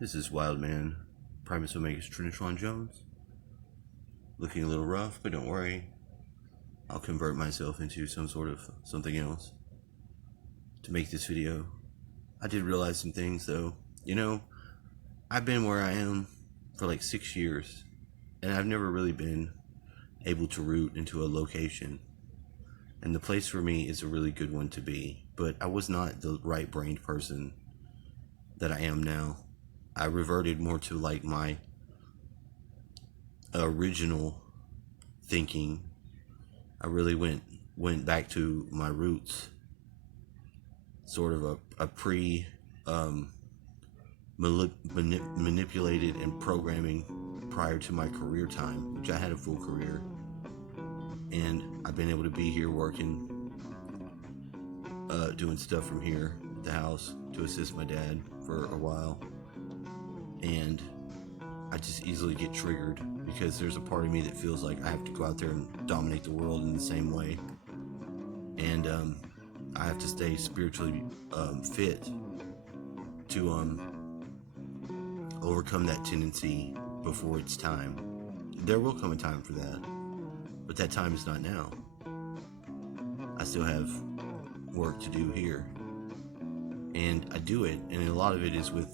This is Wildman, Primus Omega's Trinitron Jones. Looking a little rough, but don't worry. I'll convert myself into some sort of something else to make this video. I did realize some things though. I've been where I am for like 6 years, and I've never really been able to root into a location. And the place for me is a really good one to be, but I was not the right-brained person that I am now. I reverted more to like my original thinking. I really went back to my roots, sort of a pre manipulated and programming prior to my career time, which I had a full career, and I've been able to be here working, doing stuff from here at the house to assist my dad for a while. And I just easily get triggered because there's a part of me that feels like I have to go out there and dominate the world in the same way. And I have to stay spiritually fit to overcome that tendency before it's time. There will come a time for that, but that time is not now. I still have work to do here. And I do it, and a lot of it is with,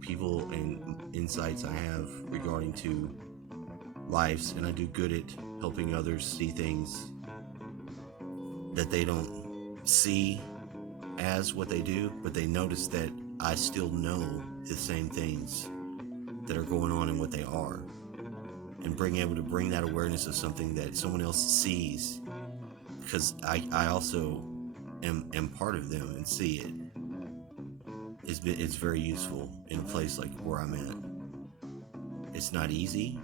people and insights I have regarding to lives, and I do good at helping others see things that they don't see as what they do, but they notice that I still know the same things that are going on and what they are, and being able to bring that awareness of something that someone else sees, because I also am part of them and see it. It's very useful in a place like where I'm at. It's not easy,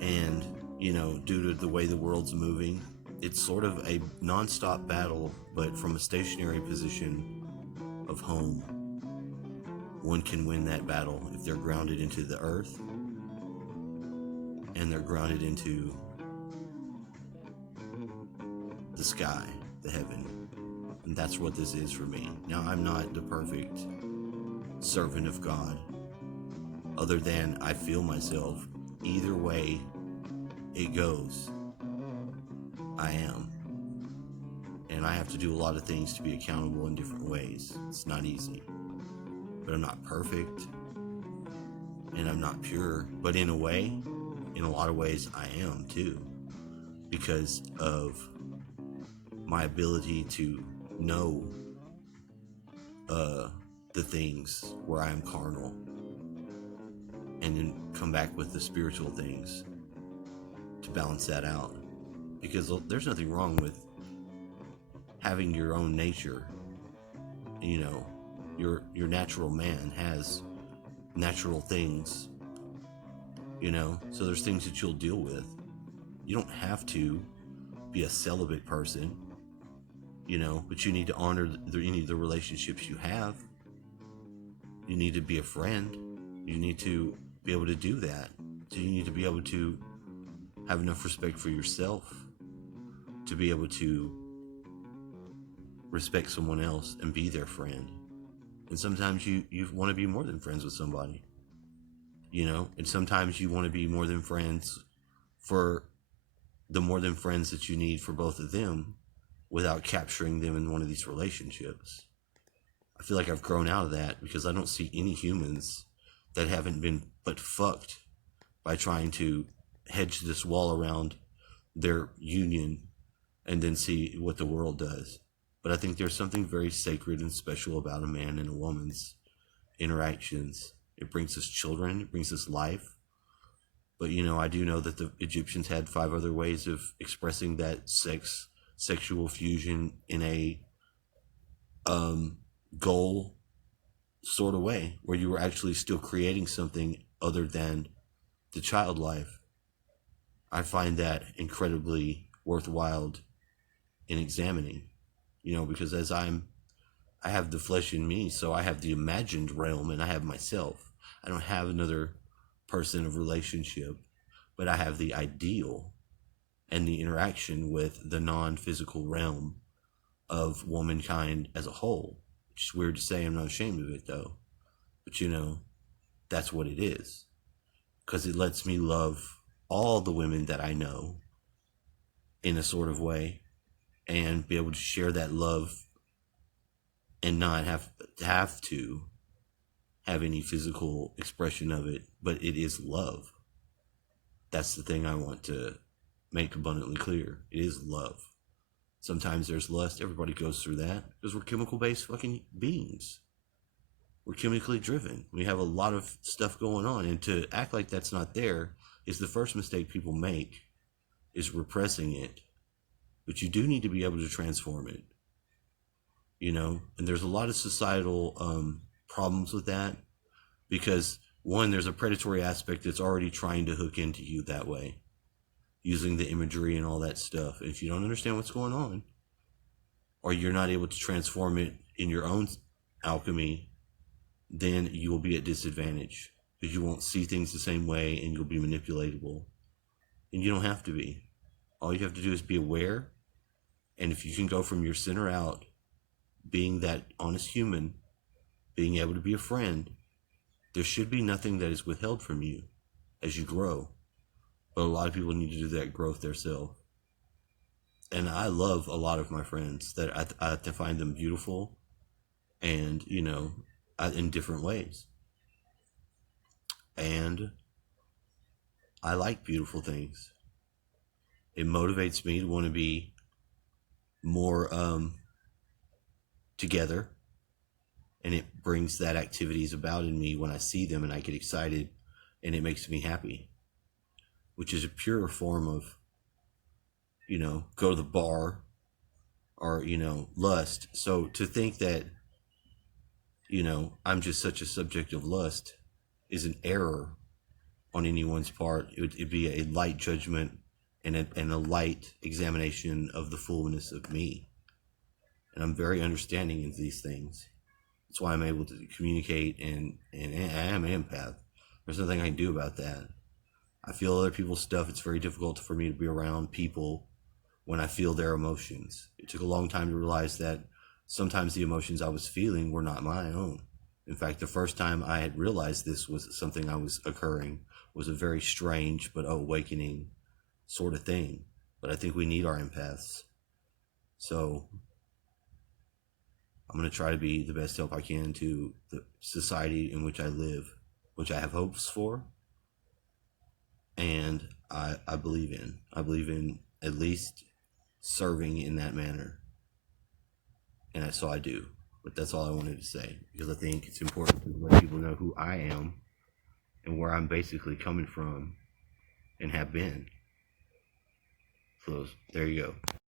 and due to the way the world's moving, it's sort of a non-stop battle, but from a stationary position of home. One can win that battle if they're grounded into the earth and they're grounded into the sky, the heaven. And that's what this is for me. Now, I'm not the perfect servant of God, other than I feel myself. Either way it goes, I am. And I have to do a lot of things to be accountable in different ways. It's not easy. But I'm not perfect, and I'm not pure. But in a way, in a lot of ways, I am too, because of my ability to know the things where I am carnal, and then come back with the spiritual things to balance that out. Because there's nothing wrong with having your own nature. Your natural man has natural things, so there's things that you'll deal with. You don't have to be a celibate person, but you need to honor the relationships you have. You need to be a friend. You need to be able to do that. So you need to be able to have enough respect for yourself to be able to respect someone else and be their friend. And sometimes you want to be more than friends with somebody, and sometimes you want to be more than friends for the more than friends that you need for both of them without capturing them in one of these relationships. I feel like I've grown out of that because I don't see any humans that haven't been but fucked by trying to hedge this wall around their union and then see what the world does. But I think there's something very sacred and special about a man and a woman's interactions. It brings us children, it brings us life. But I do know that the Egyptians had 5 other ways of expressing that sexual fusion in a goal sort of way, where you were actually still creating something other than the child life. I find that incredibly worthwhile in examining, because as I have the flesh in me, so I have the imagined realm and I have myself. I don't have another person of relationship, but I have the ideal and the interaction with the non-physical realm of womankind as a whole. Which is weird to say. I'm not ashamed of it though, But you know, that's what it is. Because it lets me love all the women that I know in a sort of way and be able to share that love and not have to have any physical expression of it, but it is love. That's the thing I want to make abundantly clear. It is love. Sometimes there's lust. Everybody goes through that because we're chemical based fucking beings. We're chemically driven. We have a lot of stuff going on, and to act like that's not there is the first mistake people make, is repressing it. But you do need to be able to transform it, you know. And there's a lot of societal problems with that, because one, there's a predatory aspect that's already trying to hook into you that way, using the imagery and all that stuff. And if you don't understand what's going on, or you're not able to transform it in your own alchemy, then you will be at disadvantage, because you won't see things the same way and you'll be manipulatable. And you don't have to be. All you have to do is be aware. And if you can go from your center out, being that honest human, being able to be a friend, there should be nothing that is withheld from you as you grow. But a lot of people need to do that growth themselves. And I love a lot of my friends that I find them beautiful, and, you know, in different ways. And I like beautiful things. It motivates me to want to be more together, and it brings that activities about in me when I see them, and I get excited, and it makes me happy, which is a pure form of, you know, go to the bar, or, you know, lust. So to think that, you know, I'm just such a subject of lust is an error on anyone's part. It'd be a light judgment and a light examination of the fullness of me. And I'm very understanding in these things. That's why I'm able to communicate, and I am an empath. There's nothing I can do about that. I feel other people's stuff. It's very difficult for me to be around people when I feel their emotions. It took a long time to realize that sometimes the emotions I was feeling were not my own. In fact, the first time I had realized this was something I was occurring was a very strange but awakening sort of thing. But I think we need our empaths. So I'm going to try to be the best help I can to the society in which I live, which I have hopes for, and I believe in. I believe in at least serving in that manner. And so I do. But that's all I wanted to say, because I think it's important to let people know who I am and where I'm basically coming from and have been. So there you go.